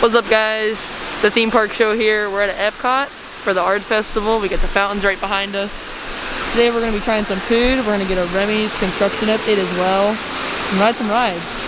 What's up, guys? The theme park show here. We're at Epcot for the art festival. We got the fountains right behind us. Today we're going to be trying some food. We're going to get a Remy's construction update as well and ride some rides.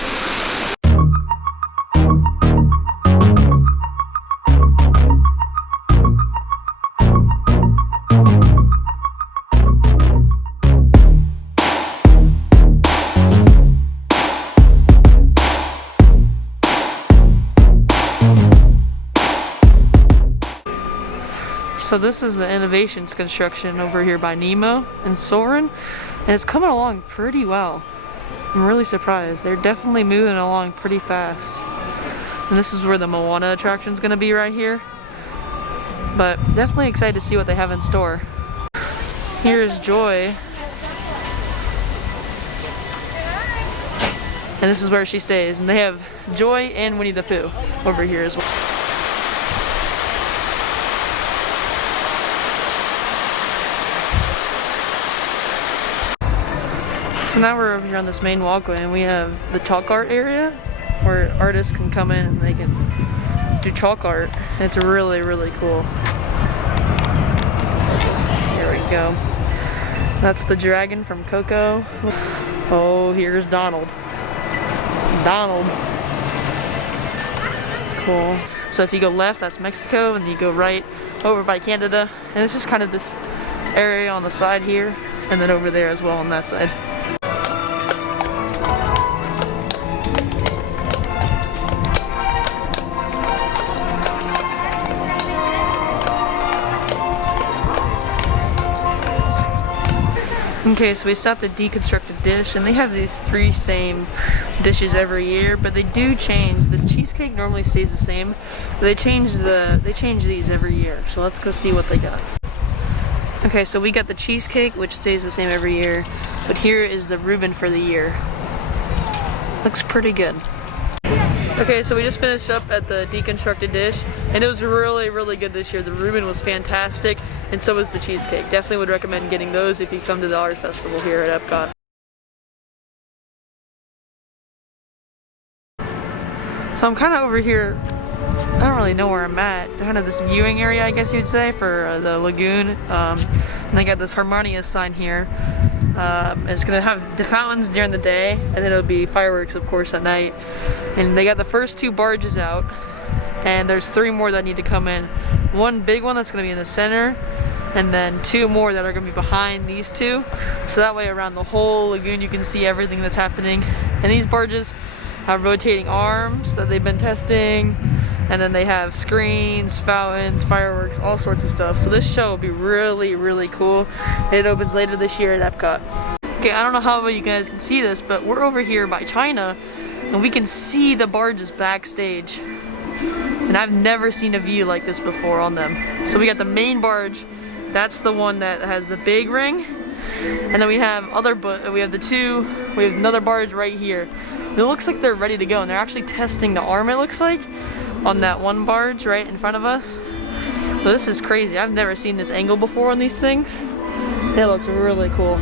So this is the Innovations construction over here by Nemo and Soarin', and it's coming along pretty well. I'm really surprised. They're definitely moving along pretty fast. And this is where the Moana attraction is going to be right here. But definitely excited to see what they have in store. Here's Joy. And this is where she stays. And they have Joy and Winnie the Pooh over here as well. So now we're over here on this main walkway and we have the chalk art area where artists can come in and they can do chalk art. And it's really, really cool. Here we go. That's the dragon from Coco. Oh, here's Donald. Donald. It's cool. So if you go left, that's Mexico, and you go right over by Canada. And it's just kind of this area on the side here, and then over there as well on that side. Okay, so we stopped at Deconstructed Dish, and they have these 3 same dishes every year, but they do change. The cheesecake normally stays the same, but they change these every year. So let's go see what they got. Okay, so we got the cheesecake, which stays the same every year, but here is the Reuben for the year. Looks pretty good. Okay, so we just finished up at the Deconstructed Dish, and it was really, really good this year. The Reuben was fantastic, and so was the cheesecake. Definitely would recommend getting those if you come to the art festival here at Epcot. So I'm kind of over here, I don't really know where I'm at. Kind of this viewing area, I guess you'd say, for the lagoon. And they got this Harmonious sign here. It's gonna have the fountains during the day, and then it'll be fireworks, of course, at night. And they got the first 2 barges out, and there's 3 more that need to come in. One big one that's gonna be in the center, and then 2 more that are gonna be behind these 2. So that way around the whole lagoon you can see everything that's happening. And these barges have rotating arms that they've been testing, and then they have screens, fountains, fireworks, all sorts of stuff. So this show will be really, really cool. It opens later this year at Epcot. Okay, I don't know how well you guys can see this, but we're over here by China, and we can see the barges backstage. And I've never seen a view like this before on them. So we got the main barge. That's the one that has the big ring. And then we have we have another barge right here. And it looks like they're ready to go, and they're actually testing the arm, it looks like, on that one barge right in front of us. But this is crazy. I've never seen this angle before on these things. It looks really cool.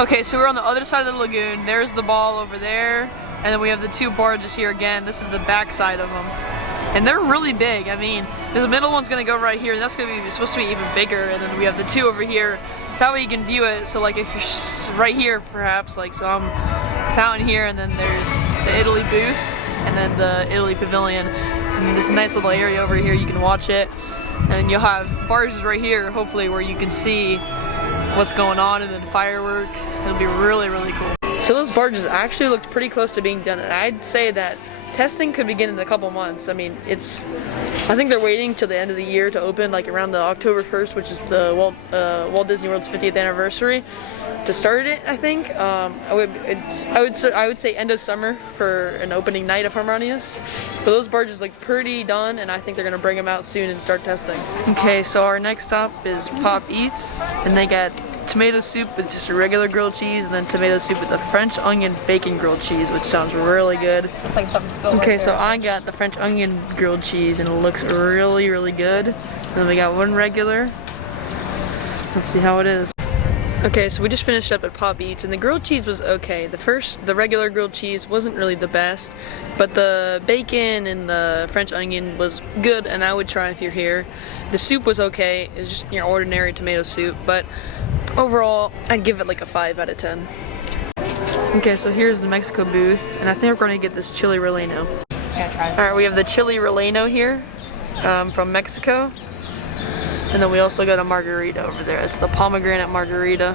Okay, so we're on the other side of the lagoon. There's the ball over there, and then we have the 2 barges here again. This is the back side of them. And they're really big. I mean, the middle one's gonna go right here, and that's gonna be supposed to be even bigger. And then we have the 2 over here, so that way you can view it. So like if you're right here, perhaps, like, so I'm fountain here, and then there's the Italy booth, and then the Italy pavilion, and this nice little area over here you can watch it. And you'll have barges right here, hopefully, where you can see what's going on, and then fireworks. It'll be really, really cool. So those barges actually looked pretty close to being done, and I'd say that testing could begin in a couple months. I mean, I think they're waiting till the end of the year to open, like around the October 1st, which is the Walt Disney World's 50th anniversary, to start it, I think. I would say end of summer for an opening night of Harmonious. But those barges look pretty done, and I think they're gonna bring them out soon and start testing. Okay, so our next stop is Pop Eats, and they got tomato soup with just a regular grilled cheese, and then tomato soup with a French onion bacon grilled cheese, which sounds really good. Okay, so I got the French onion grilled cheese, and it looks really, really good. And then we got one regular. Let's see how it is. Okay, so we just finished up at Pop Eats, and the grilled cheese was okay. The regular grilled cheese wasn't really the best, but the bacon and the French onion was good, and I would try if you're here. The soup was okay. It was just your ordinary tomato soup, but overall, I'd give it like a 5 out of 10. Okay, so here's the Mexico booth, and I think we're going to get this chili relleno. Alright, we have the chili relleno here from Mexico. And then we also got a margarita over there. It's the pomegranate margarita.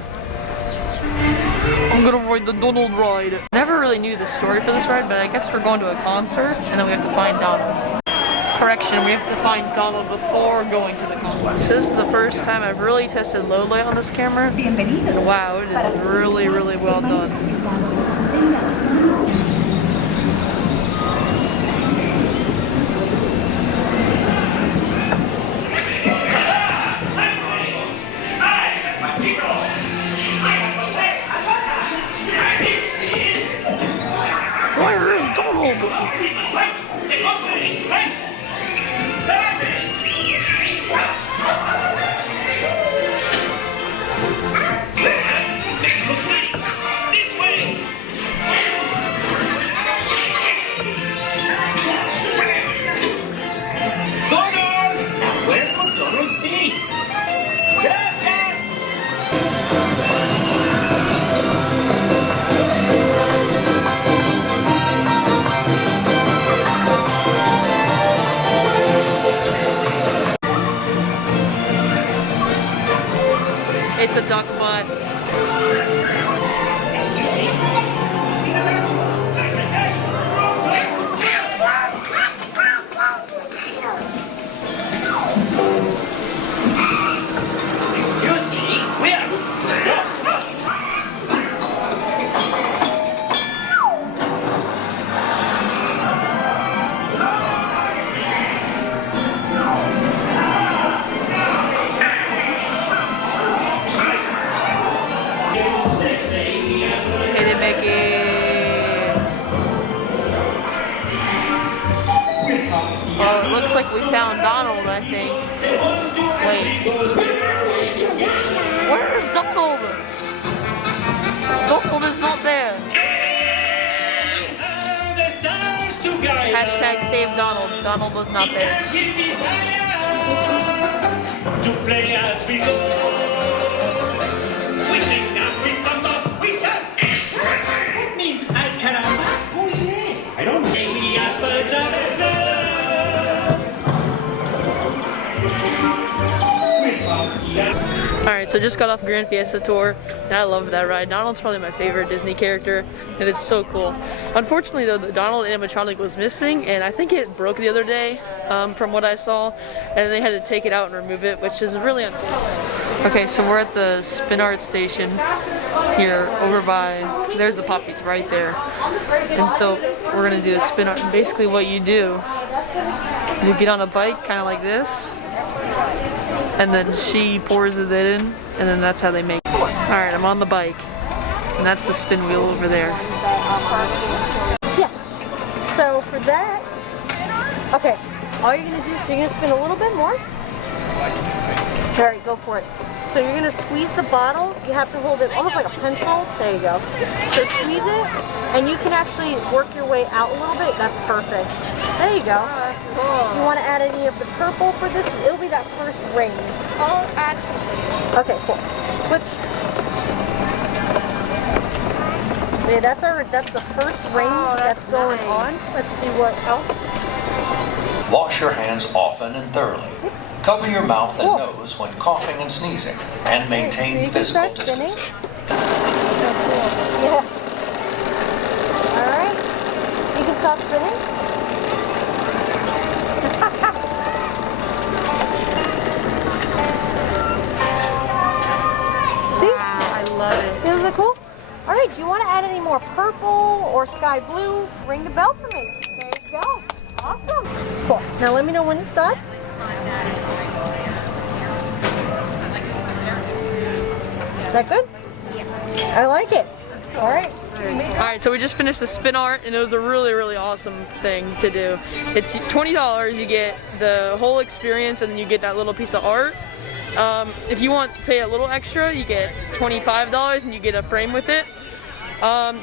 I'm gonna ride the Donald ride. Never really knew the story for this ride, but I guess we're going to a concert and then we have to find Donald. Correction, we have to find Donald before going to the concert. So this is the first time I've really tested low light on this camera. And wow, it is really, really well done. It's a duck butt. Well, it looks like we found Donald, I think. Wait. Where is Donald? Donald is not there. Hashtag save Donald. Donald was not there. To play as we go. We sing now, we samba, we shout. That means I can. Oh yes. I don't think we are birds of a feather. Alright, so just got off Grand Fiesta Tour, and I love that ride. Donald's probably my favorite Disney character, and it's so cool. Unfortunately though, the Donald animatronic was missing, and I think it broke the other day, from what I saw, and they had to take it out and remove it, which is really unfortunate. Okay, so we're at the Spin Art station here, over by, there's the Pop Eats right there. And so we're gonna do a spin art, and basically what you do is you get on a bike, kind of like this, and then she pours it in, and then that's how they make it. Alright, I'm on the bike, and that's the spin wheel over there. Yeah, so for that, okay, all you're going to do is you're going to spin a little bit more. Alright, go for it. So you're going to squeeze the bottle, you have to hold it almost like a pencil, there you go. So squeeze it, and you can actually work your way out a little bit, that's perfect. There you go. Cool. You want to add any of the purple for this? It'll be that first ring. I'll add some. Okay, cool. Switch. Yeah, that's the first ring that's going on. Let's see what else. Wash your hands often and thoroughly. Cover your mouth and nose when coughing and sneezing, and maintain physical distancing. Yeah. All right. You can stop spinning. Isn't it cool? All right, do you want to add any more purple or sky blue? Ring the bell for me. There you go. Awesome. Cool. Now let me know when it stops. Is that good? Yeah. I like it. All right. Alright, so we just finished the spin art, and it was a really, really awesome thing to do. It's $20, you get the whole experience, and then you get that little piece of art. if you want to pay a little extra, you get $25 and you get a frame with it.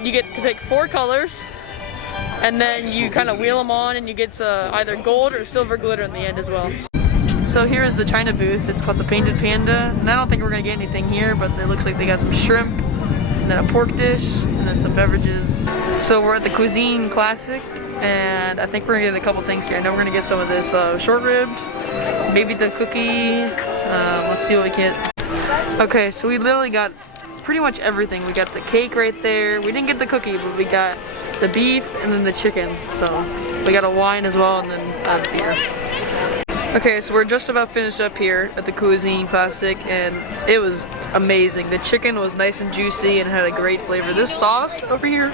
You get to pick 4 colors, and then you kind of wheel them on and you get either gold or silver glitter in the end as well. So here is the China booth. It's called the Painted Panda, and I don't think we're gonna get anything here, but it looks like they got some shrimp, and then a pork dish, and then some beverages. So we're at the Cuisine Classic, and I think we're gonna get a couple things here. I know we're gonna get some of this short ribs, maybe the cookie. Let's see what we get. Okay, so we literally got pretty much everything. We got the cake right there. We didn't get the cookie, but we got the beef and then the chicken. So we got a wine as well, and then a beer. Okay, so we're just about finished up here at the Cuisine Classic, and it was amazing. The chicken was nice and juicy and had a great flavor. This sauce over here,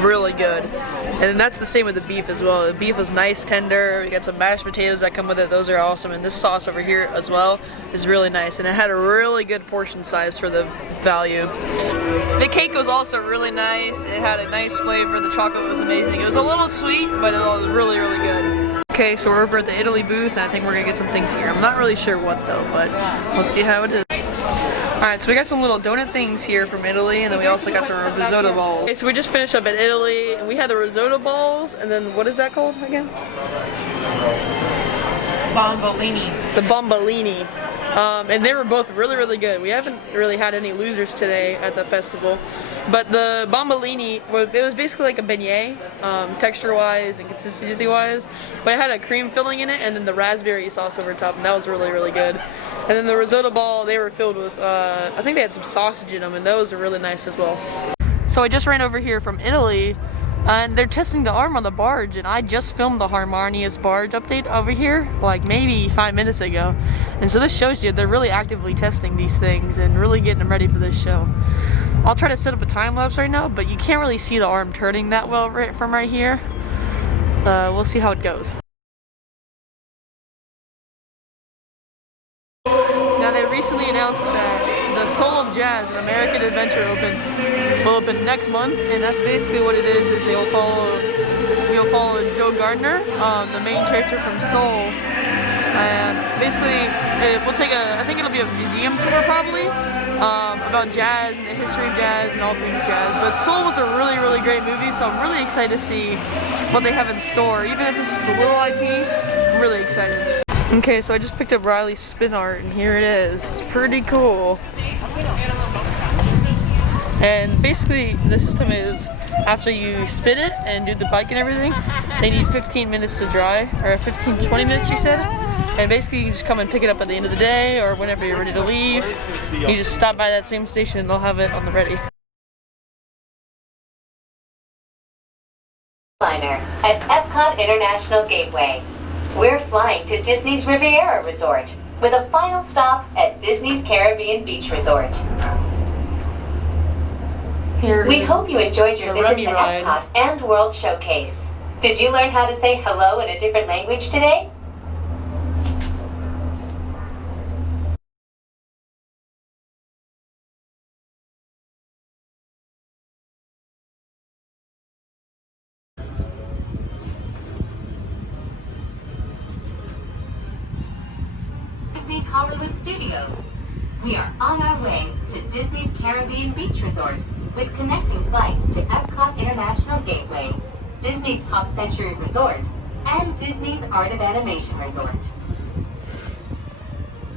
really good. And then that's the same with the beef as well. The beef was nice, tender. We got some mashed potatoes that come with it. Those are awesome. And this sauce over here as well is really nice. And it had a really good portion size for the value. The cake was also really nice. It had a nice flavor. The chocolate was amazing. It was a little sweet, but it was really, really good. Okay, so we're over at the Italy booth, and I think we're gonna get some things here. I'm not really sure what though, but we'll see how it is. Alright, so we got some little donut things here from Italy, and then we also got some risotto balls. Okay, so we just finished up at Italy, and we had the risotto balls, and then what is that called again? Bombolini. The bombolini. And they were both really, really good. We haven't really had any losers today at the festival. But the bombolini, it was basically like a beignet, texture-wise and consistency-wise. But it had a cream filling in it, and then the raspberry sauce over top, and that was really, really good. And then the risotto ball, they were filled with, I think they had some sausage in them, and those were really nice as well. So I just ran over here from Italy, and they're testing the arm on the barge, and I just filmed the Harmonious barge update over here like maybe 5 minutes ago. And so this shows you they're really actively testing these things and really getting them ready for this show. I'll try to set up a time lapse right now, but you can't really see the arm turning that well from right here. We'll see how it goes. Now they recently announced that the Soul of Jazz, an American adventure will open next month, and that's basically what it is we'll follow Joe Gardner, the main character from Soul, and basically we'll take I think it'll be a museum tour probably, about jazz and the history of jazz and all things jazz. But Soul was a really, really great movie, so I'm really excited to see what they have in store. Even if it's just a little IP, I'm really excited. Okay, so I just picked up Riley's spin art, and here it is. It's pretty cool. And basically, the system is, after you spin it and do the bike and everything, they need 15 minutes to dry, or 15-20 minutes, you said? And basically, you can just come and pick it up at the end of the day, or whenever you're ready to leave. You just stop by that same station, and they'll have it on the ready. Liner at Epcot International Gateway. We're flying to Disney's Riviera Resort with a final stop at Disney's Caribbean Beach Resort. We hope you enjoyed your visit to Epcot and World Showcase. Did you learn how to say hello in a different language today? Disney's Hollywood Studios. We are on our way to Disney's Caribbean Beach Resort with connecting flights to Epcot International Gateway, Disney's Pop Century Resort, and Disney's Art of Animation Resort.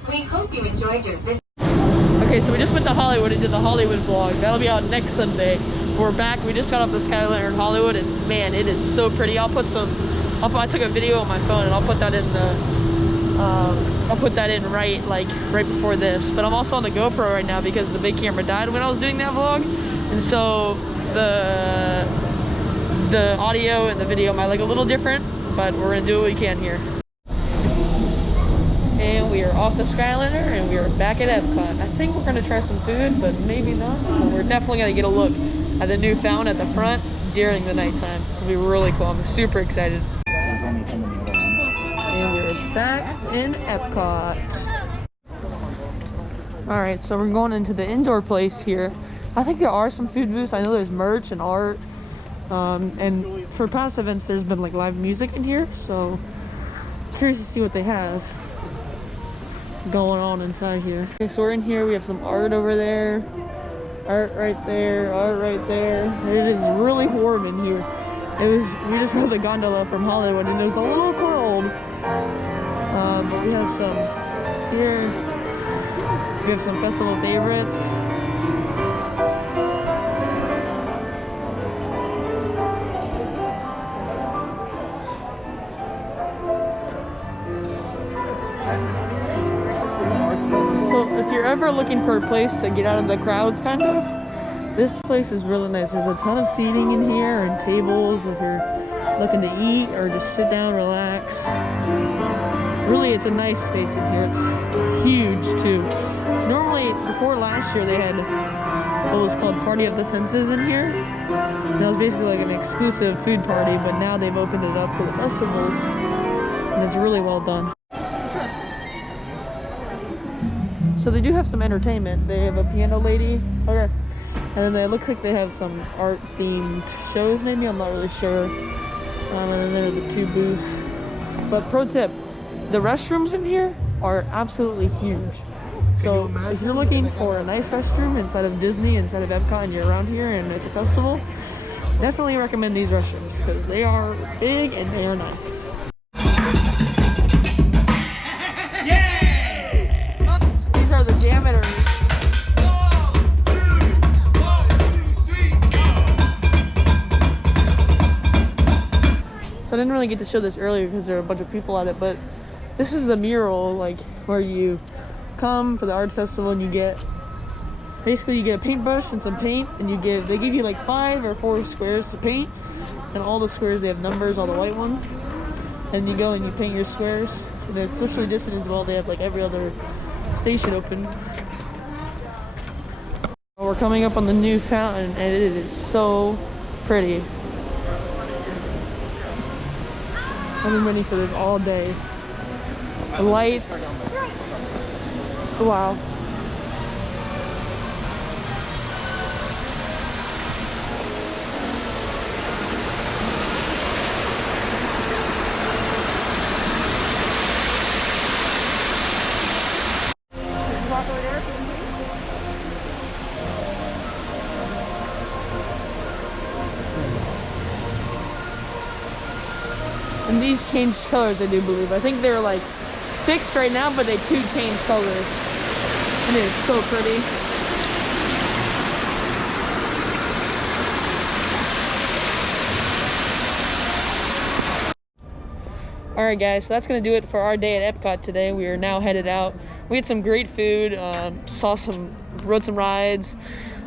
We hope you enjoyed your visit. Okay, so we just went to Hollywood and did the Hollywood vlog. That'll be out next Sunday. We're back. We just got off the Skyliner in Hollywood, and man, it is so pretty. I took a video on my phone, and I'll put that in the right before this. But I'm also on the GoPro right now because the big camera died when I was doing that vlog, and so the audio and the video might look a little different, but we're gonna do what we can here. And we are off the Skyliner, and we are back at Epcot. I think we're gonna try some food, but maybe not. But we're definitely gonna get a look at the new fountain at the front during the nighttime. It'll be really cool. I'm super excited. And we're back in Epcot. Alright, so we're going into the indoor place here. I think there are some food booths. I know there's merch and art. And for past events, there's been like live music in here. So, curious to see what they have. going on inside here. Okay, so we're in here. We have some art over there, art right there, art right there. It is really warm in here. We just rode the gondola from Hollywood and it was a little cold. But we have some here. We have some festival favorites. So if you're ever looking for a place to get out of the crowds, kind of, this place is really nice. There's a ton of seating in here and tables if you're looking to eat or just sit down, relax. Really, it's a nice space in here. It's huge too. Normally, before last year, they had what was called Party of the Senses in here. And that was basically like an exclusive food party, but now they've opened it up for the festivals. And it's really well done. So they do have some entertainment. They have a piano lady. Okay. And then it looks like they have some art themed shows maybe, I'm not really sure. And then there's the two booths. But pro tip, the restrooms in here are absolutely huge. So if you're looking for a nice restroom inside of Disney, inside of Epcot, and you're around here and it's a festival, definitely recommend these restrooms because they are big and they are nice. These are the janitors. So I didn't really get to show this earlier because there were a bunch of people at it, but this is the mural, like where you come for the art festival and you get basically you get a paintbrush and some paint, and they give you like 5 or 4 squares to paint, and all the squares they have numbers, all the white ones, and you go and you paint your squares. And they're socially distant as well. They have like every other station open. We're coming up on the new fountain and it is so pretty. I've been waiting for this all day. The lights. Wow. And these change colors, I do believe. I think they're like fixed right now, but they do change colors. And it is so pretty. Alright guys, so that's going to do it for our day at Epcot today. We are now headed out. We had some great food, rode some rides.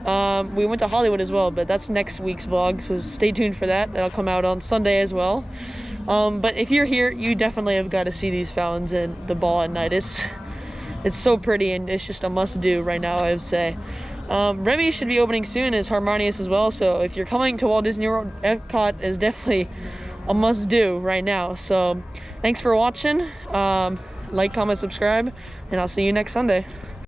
We went to Hollywood as well, but that's next week's vlog, so stay tuned for that. That'll come out on Sunday as well. But if you're here, you definitely have got to see these fountains and the ball at night. It's so pretty and it's just a must-do right now, I would say. Remy should be opening soon as Harmonious as well, so if you're coming to Walt Disney World, Epcot is definitely a must-do right now. So thanks for watching. Like, comment, subscribe, and I'll see you next Sunday.